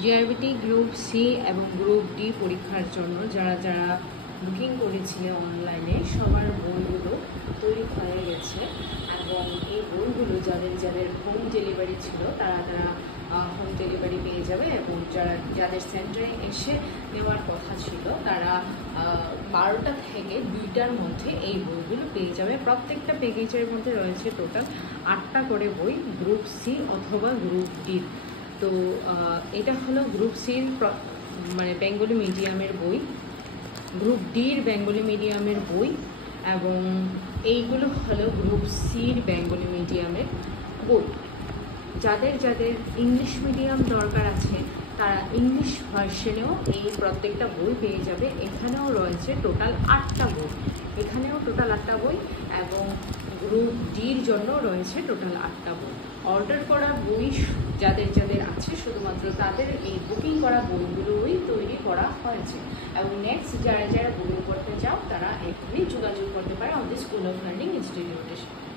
GRBT group C এবং group D পরীক্ষার জন্য যারা যারা বুকিং করেছিল অনলাইনে সবার বইগুলো তৈরি হয়ে গেছে এবং এই বইগুলো যাদের যাদের হোম ডেলিভারি ছিল তারা তারা হোম ডেলিভারি পেয়ে যাবে এবং যাদের সেন্টারে এসে নেওয়ার কথা ছিল তারা 12টা থেকে 2টার মধ্যে এই বইগুলো পেয়ে যাবে। প্রত্যেকটা প্যাকেজের মধ্যে রয়েছে টোটাল 8টা করে বই গ্রুপ সি অথবা গ্রুপ ডির। তো এটা হলো গ্রুপ সির মানে বেঙ্গলি মিডিয়ামের বই, গ্রুপ ডির বেঙ্গলি মিডিয়ামের বই এবং এইগুলো হলো গ্রুপ সির বেঙ্গলি মিডিয়ামের বই। যাদের যাদের ইংলিশ মিডিয়াম দরকার আছে তারা ইংলিশ ভার্সনেও এই প্রত্যেকটা বই পেয়ে যাবে। এখানেও রয়েছে টোটাল 8টা বই, এখানেও টোটাল 8টা বই এবং গ্রুপ ডির জন্য রয়েছে টোটাল 8টা বই। অর্ডার করা বই যাদের যাদের আছে শুধুমাত্র তাদের এই বুকিং করা বইগুলোই তৈরি করা হয়েছে এবং নেক্সট যারা যারা বুকিং করতে চাও তারা এখানে যোগাযোগ করতে পারে আমাদের স্কুল অফ লার্নিং ইনস্টিটিউটের সাথে।